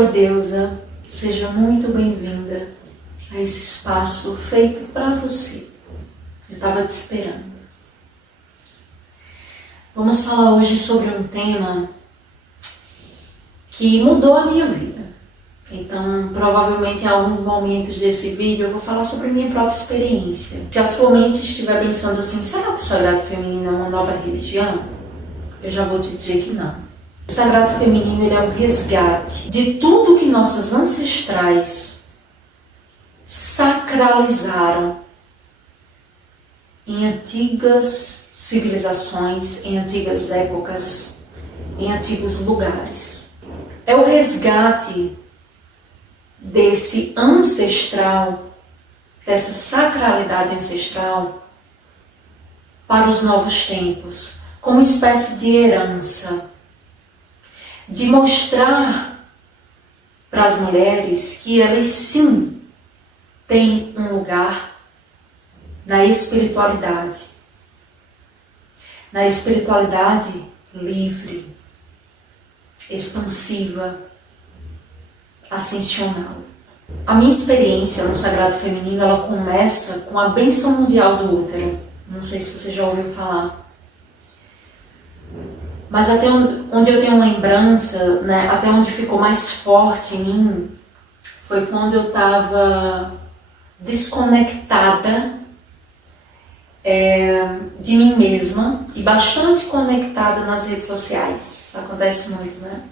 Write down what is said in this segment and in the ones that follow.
Oi, deusa, seja muito bem-vinda a esse espaço feito para você. Eu estava te esperando. Vamos falar hoje sobre um tema que mudou a minha vida. Então, provavelmente em alguns momentos desse vídeo eu vou falar sobre a minha própria experiência. Se a sua mente estiver pensando assim, será que o Sagrado Feminino é uma nova religião? Eu já vou te dizer que não. O Sagrado Feminino ele é um resgate de tudo que nossas ancestrais sacralizaram em antigas civilizações, em antigas épocas, em antigos lugares. É o resgate desse ancestral, dessa sacralidade ancestral para os novos tempos, como uma espécie de herança, de mostrar para as mulheres que elas sim têm um lugar na espiritualidade livre, expansiva, ascensional. A minha experiência no Sagrado Feminino, ela começa com a bênção mundial do útero. Não sei se você já ouviu falar. Mas até onde eu tenho lembrança, né, até onde ficou mais forte em mim, foi quando eu estava desconectada de mim mesma e bastante conectada nas redes sociais. Acontece muito, né?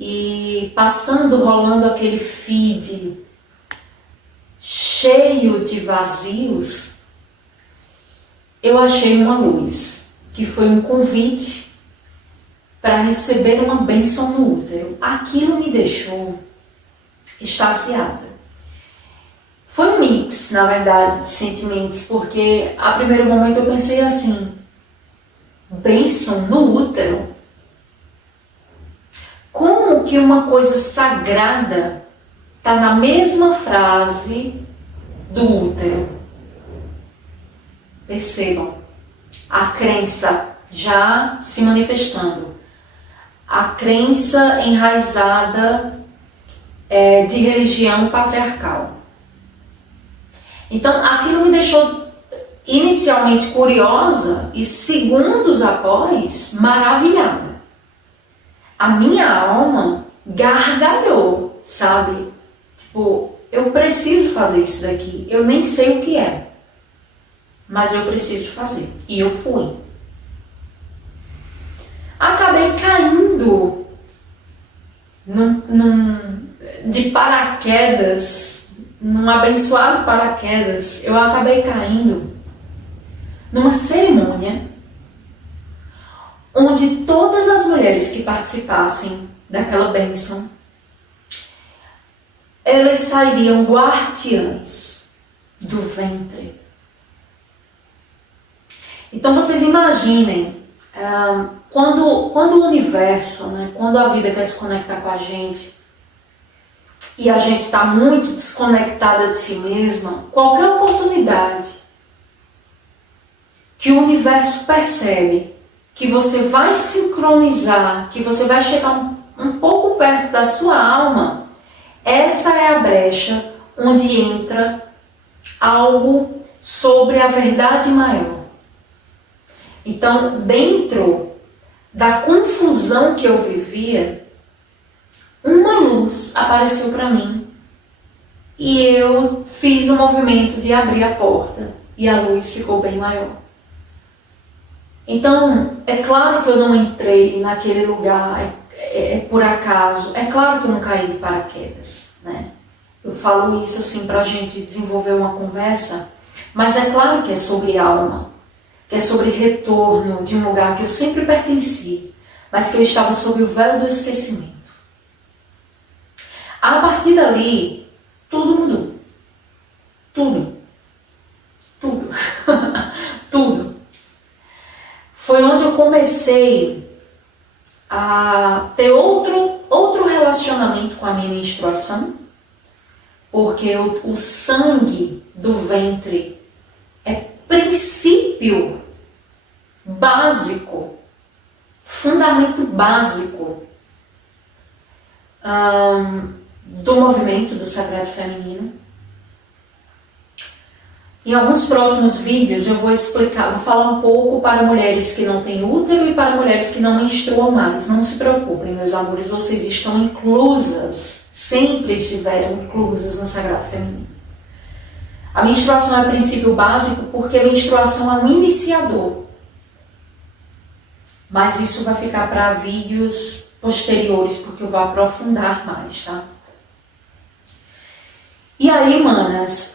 E rolando aquele feed cheio de vazios, eu achei uma luz, que foi um convite para receber uma bênção no útero. Aquilo me deixou extasiada. Foi um mix, na verdade, de sentimentos, porque a primeiro momento eu pensei assim, bênção no útero? Como que uma coisa sagrada está na mesma frase do útero? Percebam, a crença já se manifestando, a crença enraizada de religião patriarcal. Então, aquilo me deixou inicialmente curiosa e segundos após, maravilhada. A minha alma gargalhou, sabe? Tipo, eu preciso fazer isso daqui. Eu nem sei o que é, mas eu preciso fazer. E eu fui. Acabei caindo de paraquedas, num abençoado paraquedas. Eu acabei caindo numa cerimônia onde todas as mulheres que participassem daquela bênção, elas sairiam guardiãs do ventre. Então vocês imaginem, quando o universo, né, quando a vida quer se conectar com a gente, e a gente está muito desconectada de si mesma, qualquer oportunidade que o universo percebe que você vai sincronizar, que você vai chegar um pouco perto da sua alma, essa é a brecha onde entra algo sobre a verdade maior. Então, dentro da confusão que eu vivia, uma luz apareceu para mim e eu fiz o movimento de abrir a porta e a luz ficou bem maior. Então, é claro que eu não entrei naquele lugar por acaso, é claro que eu não caí de paraquedas, né? Eu falo isso assim para a gente desenvolver uma conversa, mas é claro que é sobre alma, que é sobre retorno de um lugar que eu sempre pertenci, mas que eu estava sob o véu do esquecimento. A partir dali, tudo mudou. Tudo. Tudo. Foi onde eu comecei a ter outro relacionamento com a minha menstruação, porque o sangue do ventre é princípio básico, fundamento básico do movimento do Sagrado Feminino. Em alguns próximos vídeos eu vou falar um pouco para mulheres que não têm útero e para mulheres que não menstruam mais. Não se preocupem, meus amores, vocês estão inclusas, sempre estiveram inclusas no Sagrado Feminino. A menstruação é princípio básico porque a menstruação é um iniciador. Mas isso vai ficar para vídeos posteriores, porque eu vou aprofundar mais, tá? E aí, manas,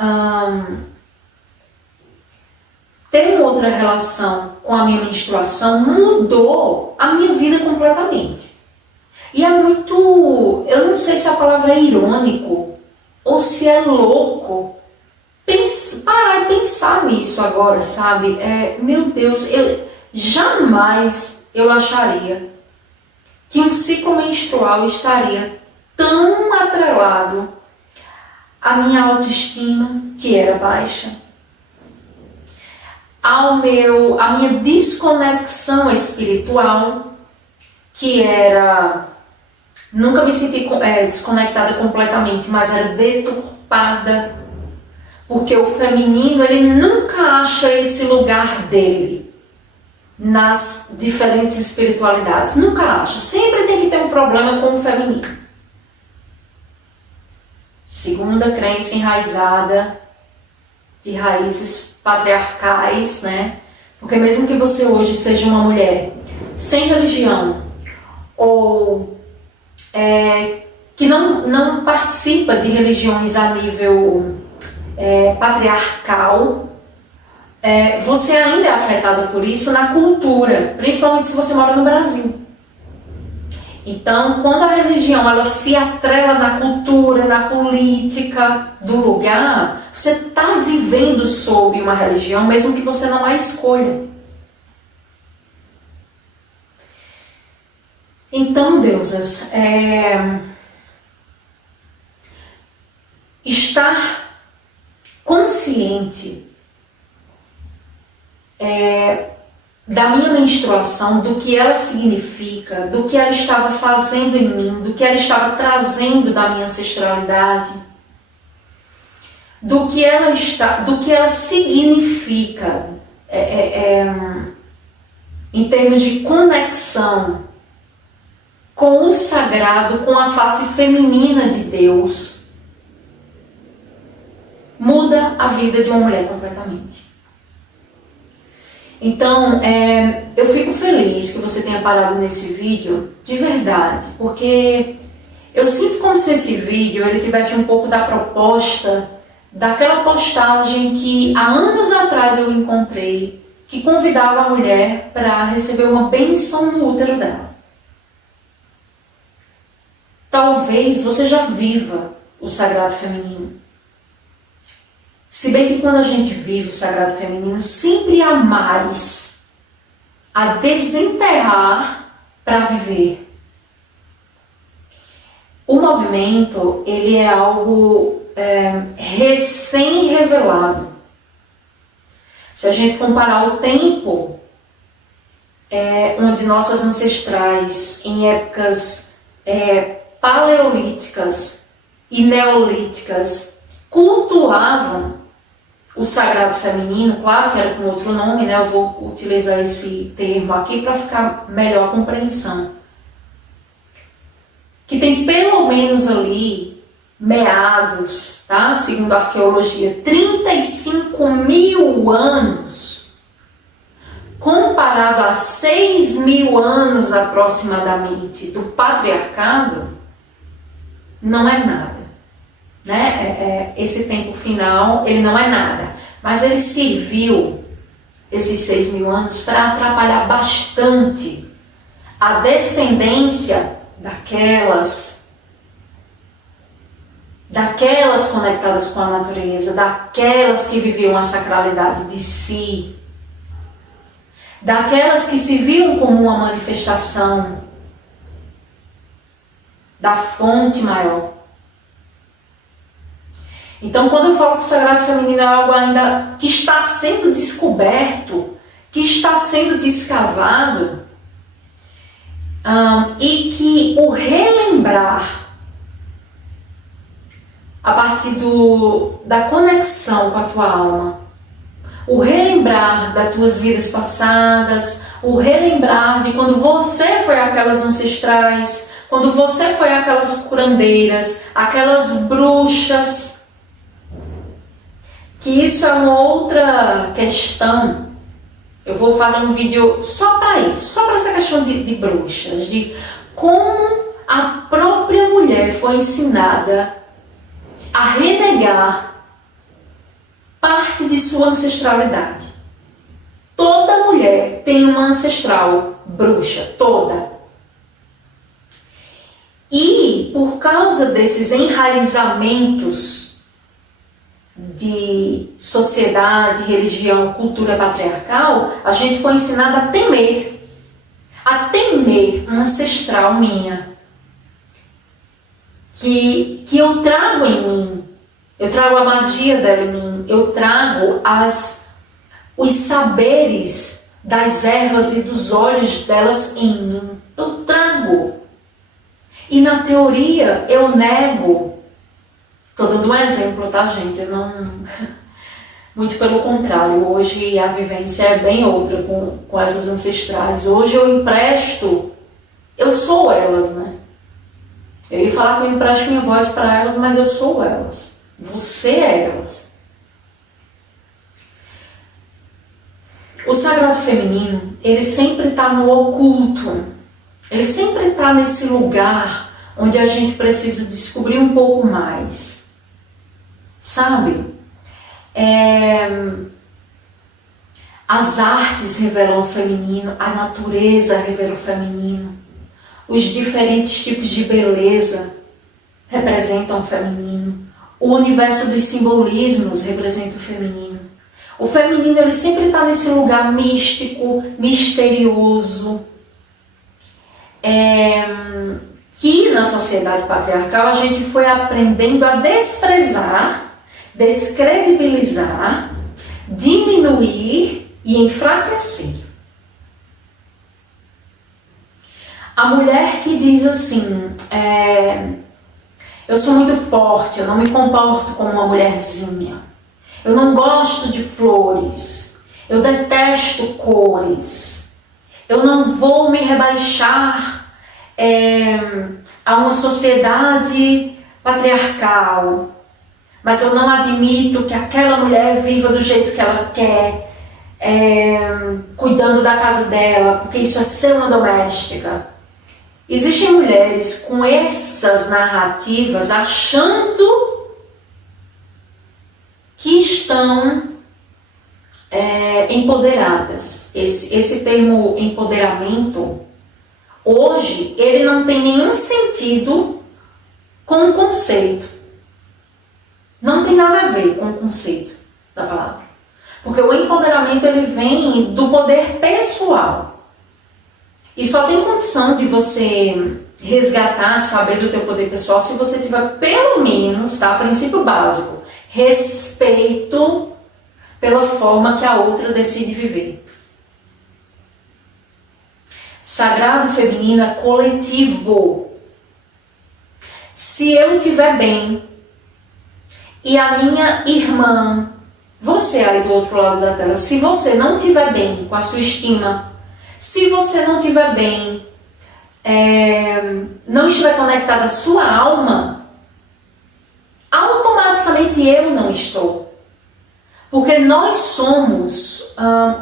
ter uma outra relação com a minha menstruação mudou a minha vida completamente. E é muito, eu não sei se a palavra é irônico ou se é louco parar e pensar nisso agora, sabe? Meu Deus, jamais eu acharia que um ciclo menstrual estaria tão atrelado à minha autoestima, que era baixa, à minha desconexão espiritual, que era... Nunca me senti desconectada completamente, mas era deturpada, porque o feminino, ele nunca acha esse lugar dele nas diferentes espiritualidades, nunca acha. Sempre tem que ter um problema com o feminino. Segunda crença enraizada de raízes patriarcais, né? Porque mesmo que você hoje seja uma mulher sem religião ou que não participa de religiões a nível patriarcal, você ainda é afetado por isso na cultura, principalmente se você mora no Brasil. Então, quando a religião ela se atrela na cultura, na política do lugar, você está vivendo sob uma religião, mesmo que você não a escolha. Então, deusas, estar consciente da minha menstruação, do que ela significa, do que ela estava fazendo em mim, do que ela estava trazendo da minha ancestralidade, do que ela significa em termos de conexão com o sagrado, com a face feminina de Deus, muda a vida de uma mulher completamente. Então, eu fico feliz que você tenha parado nesse vídeo, de verdade, porque eu sinto como se esse vídeo ele tivesse um pouco da proposta daquela postagem que há anos atrás eu encontrei, que convidava a mulher para receber uma bênção no útero dela. Talvez você já viva o Sagrado Feminino. Se bem que quando a gente vive o Sagrado Feminino, sempre há mais a desenterrar para viver. O movimento, ele é algo recém-revelado. Se a gente comparar o tempo onde nossas ancestrais, em épocas paleolíticas e neolíticas, cultuavam o sagrado feminino, claro que era com outro nome, né? Eu vou utilizar esse termo aqui para ficar melhor a compreensão. Que tem pelo menos ali meados, tá? Segundo a arqueologia, 35 mil anos, comparado a 6 mil anos aproximadamente do patriarcado, não é nada. Né? Esse tempo final, ele não é nada, mas ele serviu, esses 6 mil anos, para atrapalhar bastante a descendência daquelas conectadas com a natureza, daquelas que viviam a sacralidade de si, daquelas que se viam como uma manifestação da fonte maior. Então, quando eu falo que o Sagrado Feminino é algo ainda que está sendo descoberto, que está sendo descavado, e que o relembrar a partir da conexão com a tua alma. O relembrar das tuas vidas passadas, o relembrar de quando você foi aquelas ancestrais, quando você foi aquelas curandeiras, aquelas bruxas. Que isso é uma outra questão. Eu vou fazer um vídeo só para isso, só para essa questão de bruxas, de como a própria mulher foi ensinada a renegar parte de sua ancestralidade. Toda mulher tem uma ancestral bruxa, toda. E por causa desses enraizamentos de sociedade, religião, cultura patriarcal, a gente foi ensinada a temer uma ancestral minha, que eu trago em mim. Eu trago a magia dela em mim, eu trago os saberes das ervas e dos óleos delas em mim. Eu trago. E na teoria eu nego. Estou dando um exemplo, tá, gente? Eu não... Muito pelo contrário, hoje a vivência é bem outra com essas ancestrais. Hoje eu empresto, eu sou elas, né? Eu ia falar que eu empresto minha voz para elas, mas eu sou elas. Você é elas. O sagrado feminino, ele sempre está no oculto. Ele sempre está nesse lugar onde a gente precisa descobrir um pouco mais. Sabe? As artes revelam o feminino, a natureza revela o feminino. Os diferentes tipos de beleza representam o feminino. O universo dos simbolismos representa o feminino. O feminino ele sempre está nesse lugar místico, misterioso, que na sociedade patriarcal a gente foi aprendendo a desprezar, descredibilizar, diminuir e enfraquecer. A mulher que diz assim, eu sou muito forte, eu não me comporto como uma mulherzinha. Eu não gosto de flores. Eu detesto cores. Eu não vou me rebaixar a uma sociedade patriarcal. Mas eu não admito que aquela mulher viva do jeito que ela quer, cuidando da casa dela, porque isso é ser uma doméstica. Existem mulheres com essas narrativas achando que estão empoderadas. Esse termo empoderamento, hoje, ele não tem nenhum sentido com o conceito. Não tem nada a ver com o conceito da palavra. Porque o empoderamento ele vem do poder pessoal. E só tem condição de você resgatar, saber do teu poder pessoal, se você tiver pelo menos, tá? Princípio básico, respeito pela forma que a outra decide viver. Sagrado feminino é coletivo. Se eu estiver bem e a minha irmã, você aí do outro lado da tela, se você não estiver bem com a sua estima, se você não estiver bem, não estiver conectada à sua alma, automaticamente eu não estou. Porque nós somos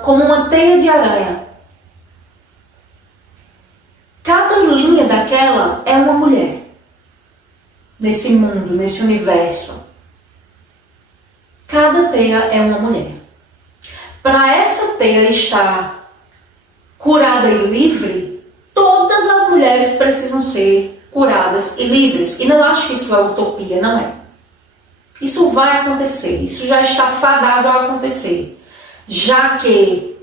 como uma teia de aranha. Cada linha daquela é uma mulher. Nesse mundo, nesse universo. Cada teia é uma mulher. Para essa teia estar curada e livre, todas as mulheres precisam ser curadas e livres. E não acho que isso é utopia, não é. Isso vai acontecer, isso já está fadado a acontecer. Já que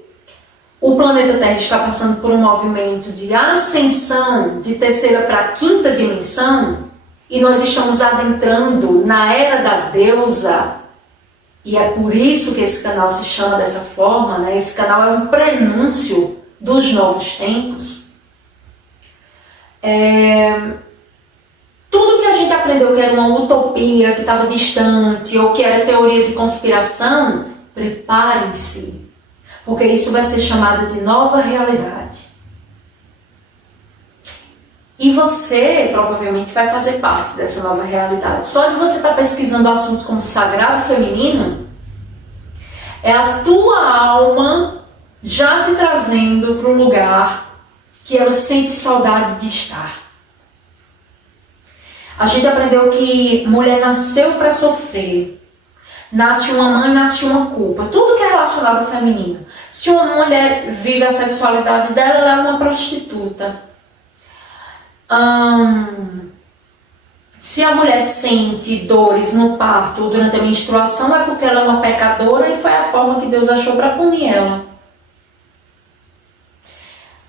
o planeta Terra está passando por um movimento de ascensão de terceira para a quinta dimensão, e nós estamos adentrando na era da deusa, e é por isso que esse canal se chama dessa forma, né? Esse canal é um prenúncio dos novos tempos. Tudo que a gente aprendeu que era uma utopia, que estava distante, ou que era teoria de conspiração, preparem-se, porque isso vai ser chamado de nova realidade. E você provavelmente vai fazer parte dessa nova realidade. Só de você estar pesquisando assuntos como sagrado feminino, é a tua alma já te trazendo para o lugar que ela sente saudade de estar. A gente aprendeu que mulher nasceu para sofrer. Nasce uma mãe, nasce uma culpa. Tudo que é relacionado ao feminino. Se uma mulher vive a sexualidade dela, ela é uma prostituta. Se a mulher sente dores no parto ou durante a menstruação, é porque ela é uma pecadora e foi a forma que Deus achou para punir ela.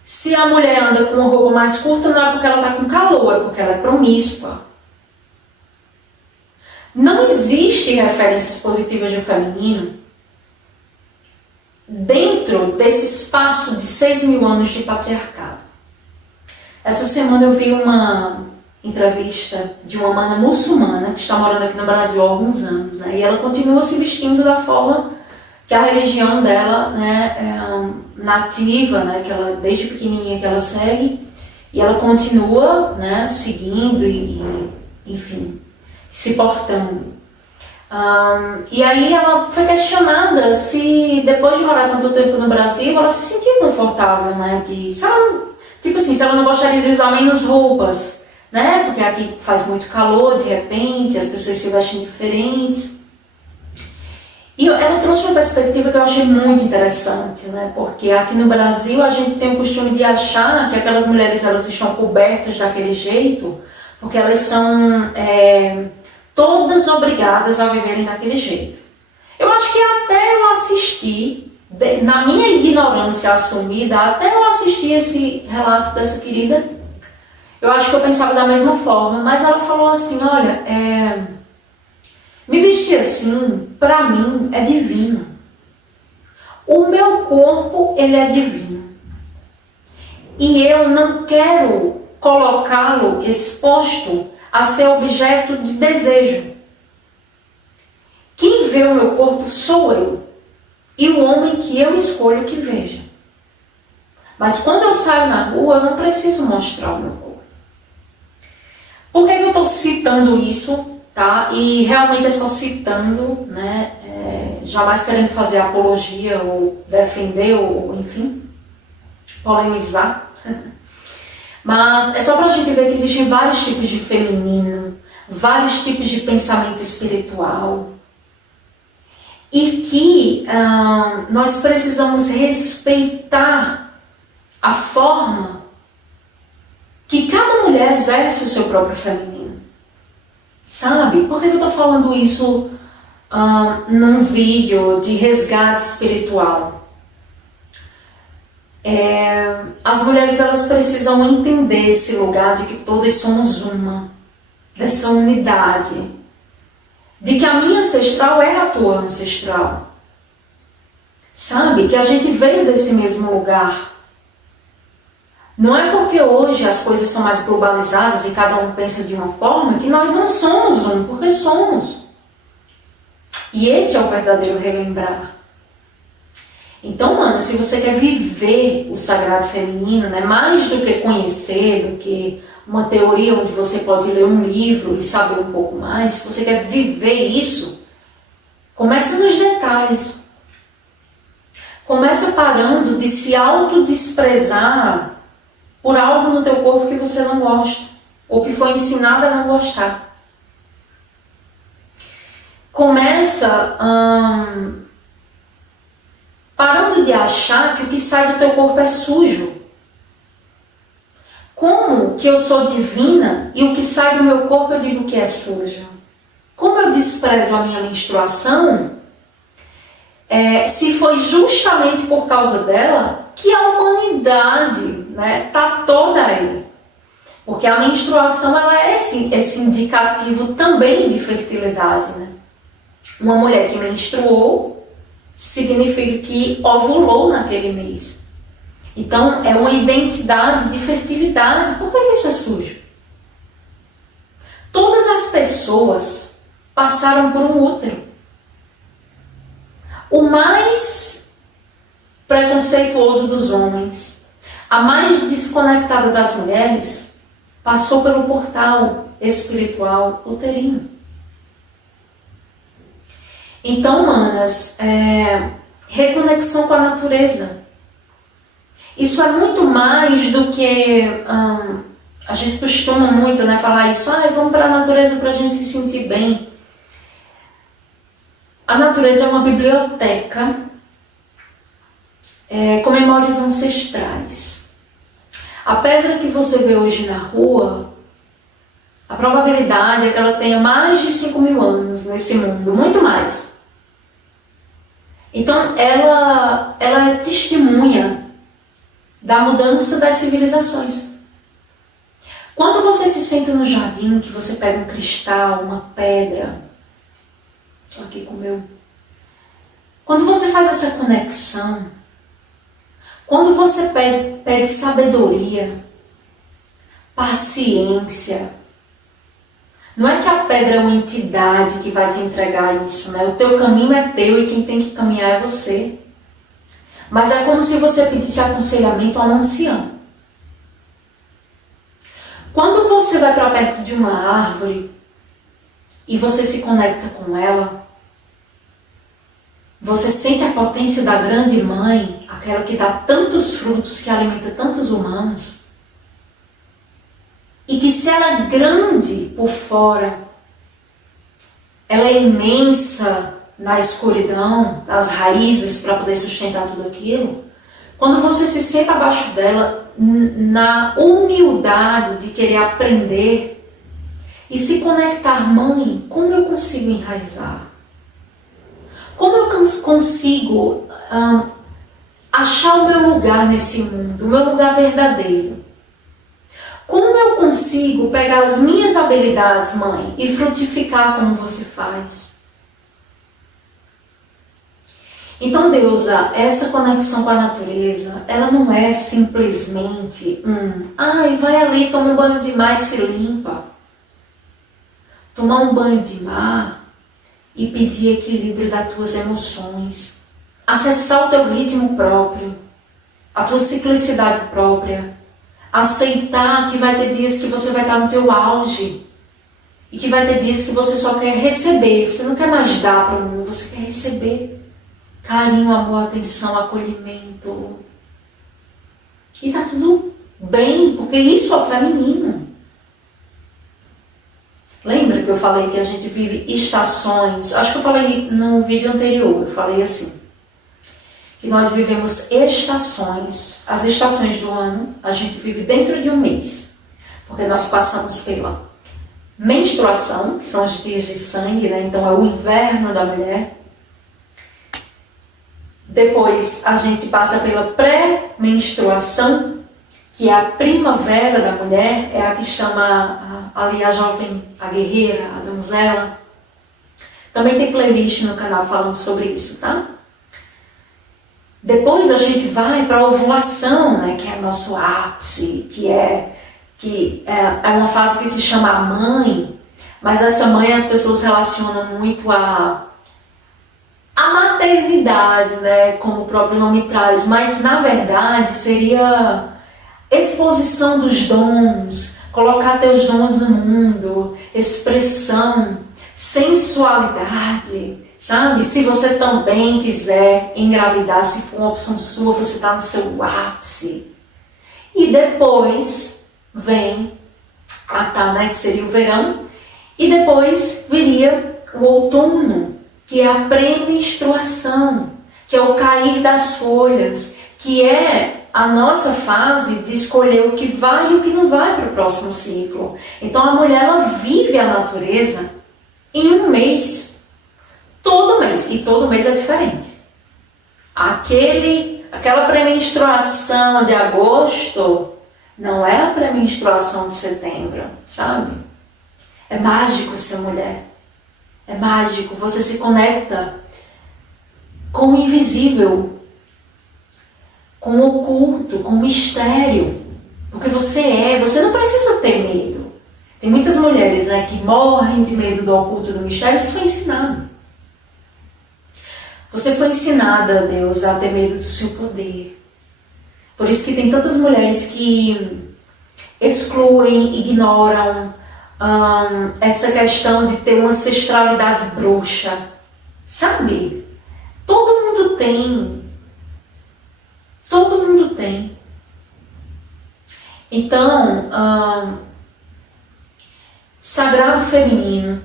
Se a mulher anda com uma roupa mais curta, não é porque ela está com calor, é porque ela é promíscua. Não existe referências positivas do feminino dentro desse espaço de 6.000 anos de patriarcado. Essa semana eu vi uma entrevista de uma mana muçulmana que está morando aqui no Brasil há alguns anos, né? E ela continua se vestindo da forma que a religião dela, né, é nativa, né, que ela desde pequenininha que ela segue, e ela continua, né, seguindo e enfim, se portando. E aí ela foi questionada se depois de morar tanto tempo no Brasil ela se sentia confortável, né, se ela não gostaria de usar menos roupas, né, porque aqui faz muito calor de repente, as pessoas se vestem diferentes. E ela trouxe uma perspectiva que eu achei muito interessante, né? Porque aqui no Brasil a gente tem o costume de achar que aquelas mulheres elas estão cobertas daquele jeito, porque elas são todas obrigadas a viverem daquele jeito. Eu acho que até eu assisti, na minha ignorância assumida, até eu assisti esse relato dessa querida, eu acho que eu pensava da mesma forma, mas ela falou assim, olha, me vestir assim, pra mim, é divino. O meu corpo, ele é divino. E eu não quero colocá-lo exposto a ser objeto de desejo. Quem vê o meu corpo sou eu. E o homem que eu escolho que veja. Mas quando eu saio na rua, eu não preciso mostrar o meu corpo. Por que eu estou citando isso? Tá? E realmente é só citando, né? Jamais querendo fazer apologia ou defender ou enfim, polemizar. Mas é só para a gente ver que existem vários tipos de feminino, vários tipos de pensamento espiritual e que nós precisamos respeitar a forma que cada mulher exerce o seu próprio feminino. Sabe? Por que eu estou falando isso num vídeo de resgate espiritual? As mulheres elas precisam entender esse lugar de que todas somos uma, dessa unidade, de que a minha ancestral é a tua ancestral. Sabe? Que a gente veio desse mesmo lugar. Não é porque hoje as coisas são mais globalizadas e cada um pensa de uma forma que nós não somos um, porque somos. E esse é o verdadeiro relembrar. Então, mano, se você quer viver o sagrado feminino, né, mais do que conhecer, do que uma teoria onde você pode ler um livro e saber um pouco mais, se você quer viver isso, comece nos detalhes. Começa parando de se autodesprezar por algo no teu corpo que você não gosta, ou que foi ensinado a não gostar. Começa parando de achar que o que sai do teu corpo é sujo. Como que eu sou divina e o que sai do meu corpo eu digo que é sujo? Como eu desprezo a minha menstruação, se foi justamente por causa dela que a humanidade, né, tá toda aí. Porque a menstruação ela é esse indicativo também de fertilidade, né? Uma mulher que menstruou significa que ovulou naquele mês. Então é uma identidade de fertilidade. Por que isso é sujo? Todas as pessoas passaram por um útero. O mais preconceituoso dos homens, a mais desconectada das mulheres, passou pelo portal espiritual uterino. Então, manas, reconexão com a natureza. Isso é muito mais do que a gente costuma muito, né, falar isso, vamos para a natureza para a gente se sentir bem. A natureza é uma biblioteca com memórias ancestrais. A pedra que você vê hoje na rua, a probabilidade é que ela tenha mais de 5.000 anos nesse mundo, muito mais. Então, ela é testemunha da mudança das civilizações. Quando você se senta no jardim, que você pega um cristal, uma pedra, aqui com o meu. Quando você faz essa conexão, quando você pede sabedoria, paciência, não é que a pedra é uma entidade que vai te entregar isso, né? O teu caminho é teu e quem tem que caminhar é você. Mas é como se você pedisse aconselhamento a um ancião. Quando você vai para perto de uma árvore e você se conecta com ela, você sente a potência da grande mãe, aquela que dá tantos frutos, que alimenta tantos humanos, e que se ela é grande por fora, ela é imensa na escuridão, das raízes para poder sustentar tudo aquilo. Quando você se senta abaixo dela, na humildade de querer aprender e se conectar, mãe, como eu consigo enraizar? Como eu consigo achar o meu lugar nesse mundo, o meu lugar verdadeiro? Como eu consigo pegar as minhas habilidades, mãe, e frutificar como você faz? Então, deusa, essa conexão com a natureza, ela não é simplesmente vai ali, toma um banho de mar e se limpa. Tomar um banho de mar e pedir equilíbrio das tuas emoções. Acessar o teu ritmo próprio, a tua ciclicidade própria. Aceitar que vai ter dias que você vai estar no teu auge e que vai ter dias que você só quer receber. Você não quer mais dar para o mundo, você quer receber. Carinho, amor, atenção, acolhimento. E tá tudo bem, porque isso é o feminino. Lembra que eu falei que a gente vive estações? Acho que eu falei no vídeo anterior, eu falei assim, que nós vivemos estações. As estações do ano, a gente vive dentro de um mês. Porque nós passamos pela menstruação, que são os dias de sangue, né? Então é o inverno da mulher. Depois a gente passa pela pré-menstruação, que é a primavera da mulher, é a que chama ali a jovem, a guerreira, a donzela. Também tem playlist no canal falando sobre isso, tá? Depois a gente vai para a ovulação, né, que é nosso ápice, que é uma fase que se chama a mãe, mas essa mãe as pessoas relacionam muito a maternidade, né, como o próprio nome traz, mas na verdade seria exposição dos dons, colocar teus dons no mundo, expressão, sensualidade, sabe? Se você também quiser engravidar, se for uma opção sua, você está no seu ápice. E depois vem né, que seria o verão, e depois viria o outono, que é a pré-menstruação, que é o cair das folhas, que é a nossa fase de escolher o que vai e o que não vai para o próximo ciclo. Então a mulher, ela vive a natureza em um mês, todo mês, e todo mês é diferente. Aquela pré-menstruação de agosto não é a pré-menstruação de setembro, sabe? É mágico ser mulher. É mágico, você se conecta com o invisível, com o oculto, com o mistério. Porque você não precisa ter medo. Tem muitas mulheres, né, que morrem de medo do oculto, do mistério. Isso foi ensinado. Você foi ensinada, Deus, a ter medo do seu poder. Por isso que tem tantas mulheres que excluem, ignoram essa questão de ter uma ancestralidade bruxa. Sabe? Todo mundo tem. Todo mundo tem. Então, sagrado feminino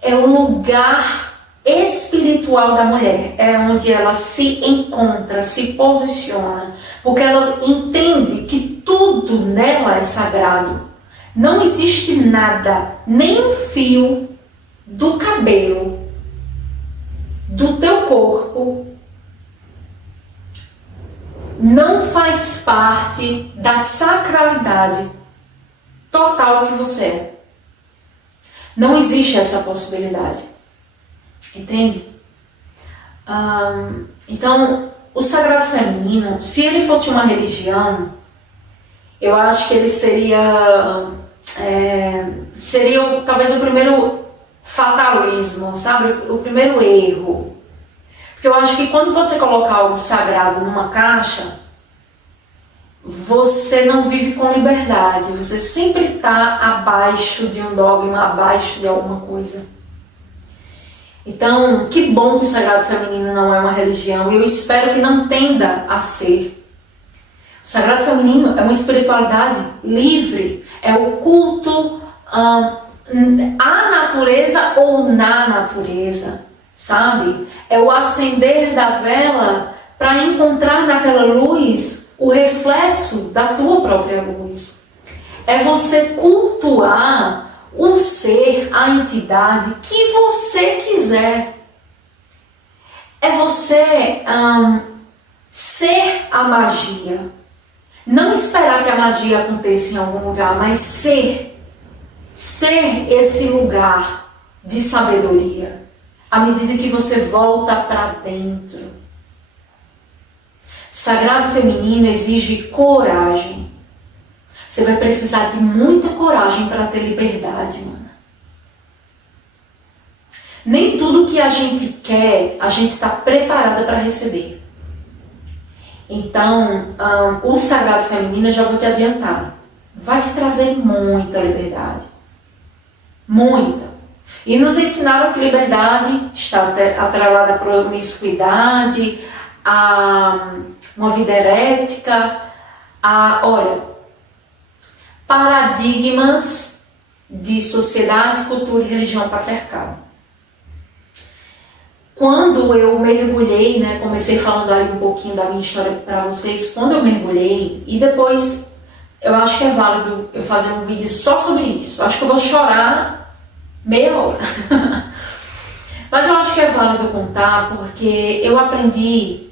é o lugar espiritual da mulher, é onde ela se encontra, se posiciona, porque ela entende que tudo nela é sagrado. Não existe nada, nem um fio do cabelo do teu corpo não faz parte da sacralidade total que você é. Não existe essa possibilidade. Entende? Então, o sagrado feminino, se ele fosse uma religião, eu acho que ele seria talvez o primeiro fatalismo, sabe? O primeiro erro. Porque eu acho que quando você colocar algo sagrado numa caixa, você não vive com liberdade. Você sempre está abaixo de um dogma, abaixo de alguma coisa. Então, que bom que o sagrado feminino não é uma religião. E eu espero que não tenda a ser. O sagrado feminino é uma espiritualidade livre. É o culto à natureza ou na natureza. Sabe? É o acender da vela para encontrar naquela luz o reflexo da tua própria luz. É você cultuar o ser, a entidade que você quiser. É você ser a magia. Não esperar que a magia aconteça em algum lugar, mas ser esse lugar de sabedoria. À medida que você volta para dentro. Sagrado feminino exige coragem. Você vai precisar de muita coragem para ter liberdade, mano. Nem tudo que a gente quer, a gente está preparada para receber. Então, o sagrado feminino, eu já vou te adiantar, vai te trazer muita liberdade. Muita. E nos ensinaram que liberdade está atrelada à promiscuidade, a uma vida herética, paradigmas de sociedade, cultura e religião patriarcal. Quando eu mergulhei, né, comecei falando aí um pouquinho da minha história para vocês, quando eu mergulhei, e depois eu acho que é válido eu fazer um vídeo só sobre isso. Acho que eu vou chorar meia hora. Mas eu acho que é válido contar porque eu aprendi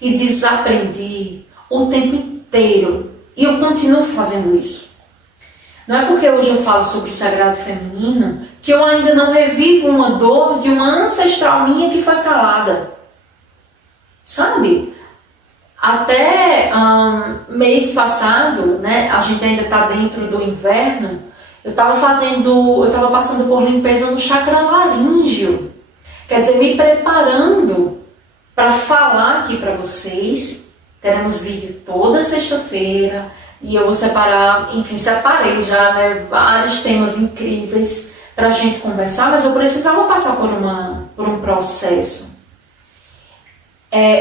e desaprendi o tempo inteiro. E eu continuo fazendo isso. Não é porque hoje eu falo sobre sagrado feminino que eu ainda não revivo uma dor de uma ancestral minha que foi calada. Sabe? Até mês passado, né, a gente ainda está dentro do inverno, eu estava passando por limpeza no chakra laríngeo. Quer dizer, me preparando para falar aqui para vocês. Teremos vídeo toda sexta-feira e eu vou separar, enfim, separei já, né, vários temas incríveis para a gente conversar, mas eu precisava passar por um processo.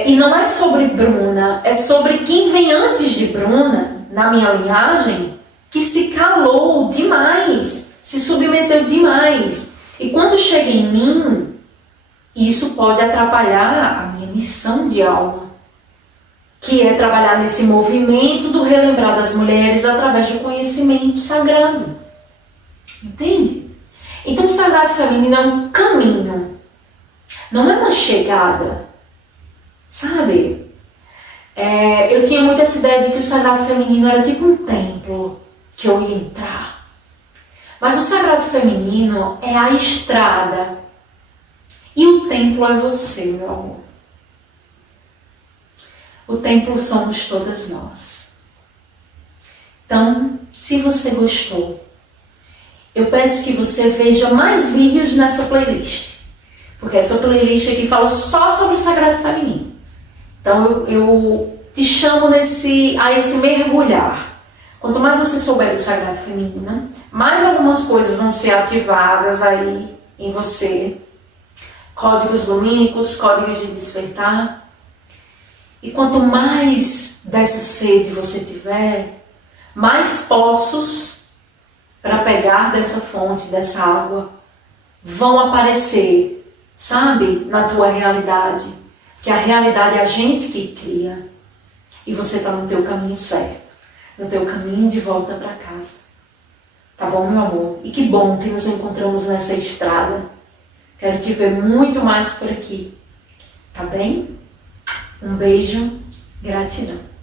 E não é sobre Bruna, é sobre quem vem antes de Bruna, na minha linhagem, que se calou demais, se submeteu demais. E quando chega em mim, isso pode atrapalhar a minha missão de alma, que é trabalhar nesse movimento do relembrar das mulheres através do conhecimento sagrado. Entende? Então, o sagrado feminino é um caminho, não é uma chegada. Sabe? Eu tinha muito essa ideia de que o sagrado feminino era tipo um templo que eu ia entrar. Mas o sagrado feminino é a estrada. E o templo é você, meu amor. O templo somos todas nós. Então, se você gostou, eu peço que você veja mais vídeos nessa playlist, porque essa playlist aqui fala só sobre o sagrado feminino. Então eu te chamo a esse mergulhar. Quanto mais você souber do sagrado feminino, mais algumas coisas vão ser ativadas aí em você. Códigos lumínicos, códigos de despertar. E quanto mais dessa sede você tiver, mais poços para pegar dessa fonte, dessa água, vão aparecer, sabe, na tua realidade. Que a realidade é a gente que cria. E você está no teu caminho certo, no teu caminho de volta para casa. Tá bom, meu amor? E que bom que nos encontramos nessa estrada. Quero te ver muito mais por aqui. Tá bem? Um beijo, gratidão.